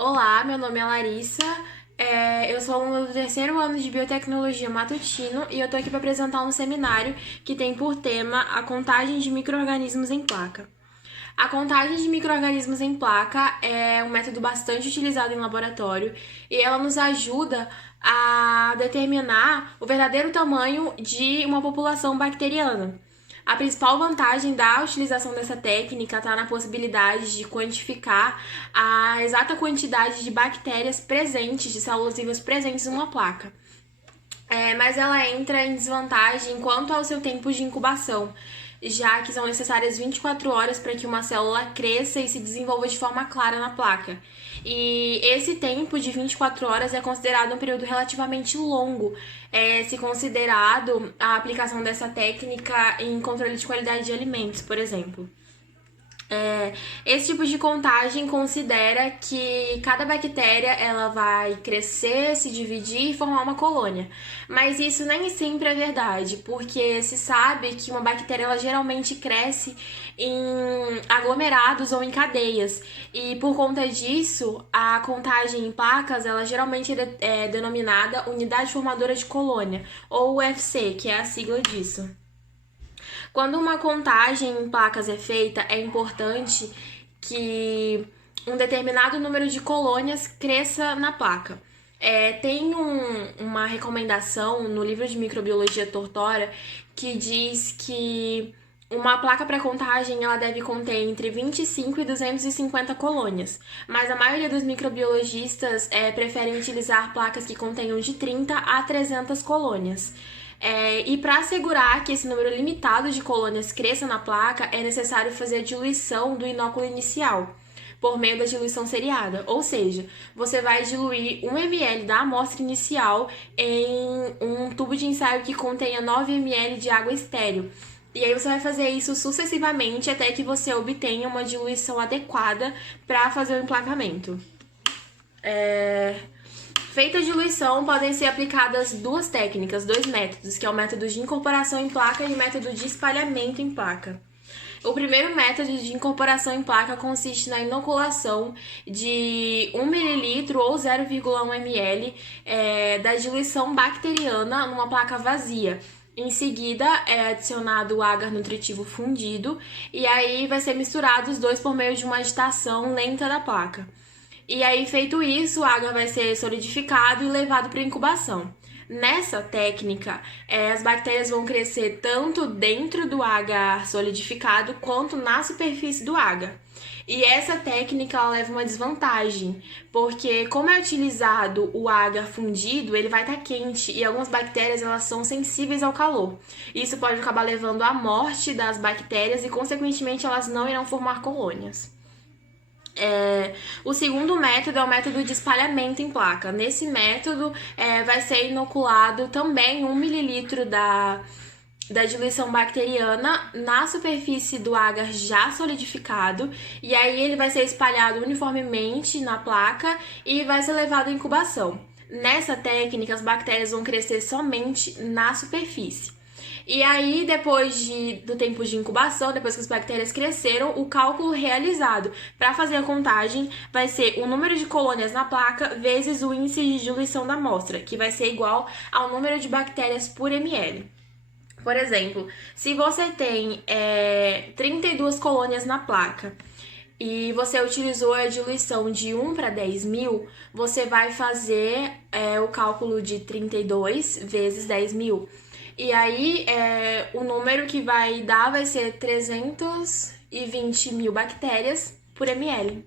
Olá, meu nome é Larissa, eu sou aluna do terceiro ano de Biotecnologia Matutino e eu tô aqui para apresentar um seminário que tem por tema a contagem de micro-organismos em placa. A contagem de micro-organismos em placa é um método bastante utilizado em laboratório e ela nos ajuda a determinar o verdadeiro tamanho de uma população bacteriana. A principal vantagem da utilização dessa técnica está na possibilidade de quantificar a exata quantidade de bactérias presentes, de células vivas presentes em uma placa. Mas ela entra em desvantagem quanto ao seu tempo de incubação, já que são necessárias 24 horas para que uma célula cresça e se desenvolva de forma clara na placa. E esse tempo de 24 horas é considerado um período relativamente longo, se considerado a aplicação dessa técnica em controle de qualidade de alimentos, por exemplo. Esse tipo de contagem considera que cada bactéria ela vai crescer, se dividir e formar uma colônia. Mas isso nem sempre é verdade, porque se sabe que uma bactéria ela geralmente cresce em aglomerados ou em cadeias. E por conta disso, a contagem em placas ela geralmente é denominada unidade formadora de colônia, ou UFC, que é a sigla disso. Quando uma contagem em placas é feita, é importante que um determinado número de colônias cresça na placa. Tem uma recomendação no livro de microbiologia Tortora que diz que uma placa para contagem ela deve conter entre 25 e 250 colônias, mas a maioria dos microbiologistas preferem utilizar placas que contenham de 30 a 300 colônias. E para assegurar que esse número limitado de colônias cresça na placa, é necessário fazer a diluição do inóculo inicial, por meio da diluição seriada. Ou seja, você vai diluir 1 ml da amostra inicial em um tubo de ensaio que contenha 9 ml de água estéril. E aí você vai fazer isso sucessivamente até que você obtenha uma diluição adequada para fazer o emplacamento. Feita a diluição, podem ser aplicadas duas técnicas, dois métodos, que é o método de incorporação em placa e o método de espalhamento em placa. O primeiro método de incorporação em placa consiste na inoculação de 1 ml ou 0,1 ml da diluição bacteriana numa placa vazia. Em seguida, é adicionado o agar nutritivo fundido e aí vai ser misturado os dois por meio de uma agitação lenta da placa. E aí, feito isso, o agar vai ser solidificado e levado para incubação. Nessa técnica, as bactérias vão crescer tanto dentro do agar solidificado quanto na superfície do agar. E essa técnica ela leva uma desvantagem, porque como é utilizado o agar fundido, ele vai estar quente e algumas bactérias elas são sensíveis ao calor. Isso pode acabar levando à morte das bactérias e, consequentemente, elas não irão formar colônias. O segundo método é o método de espalhamento em placa. Nesse método, vai ser inoculado também 1 ml da diluição bacteriana na superfície do agar já solidificado, e aí ele vai ser espalhado uniformemente na placa e vai ser levado à incubação. Nessa técnica, as bactérias vão crescer somente na superfície. E aí, depois do tempo de incubação, depois que as bactérias cresceram, o cálculo realizado para fazer a contagem vai ser o número de colônias na placa vezes o índice de diluição da amostra, que vai ser igual ao número de bactérias por ml. Por exemplo, se você tem 32 colônias na placa e você utilizou a diluição de 1 para 10 mil, você vai fazer o cálculo de 32 vezes 10 mil. E aí, o número que vai dar vai ser 320 mil bactérias por ml.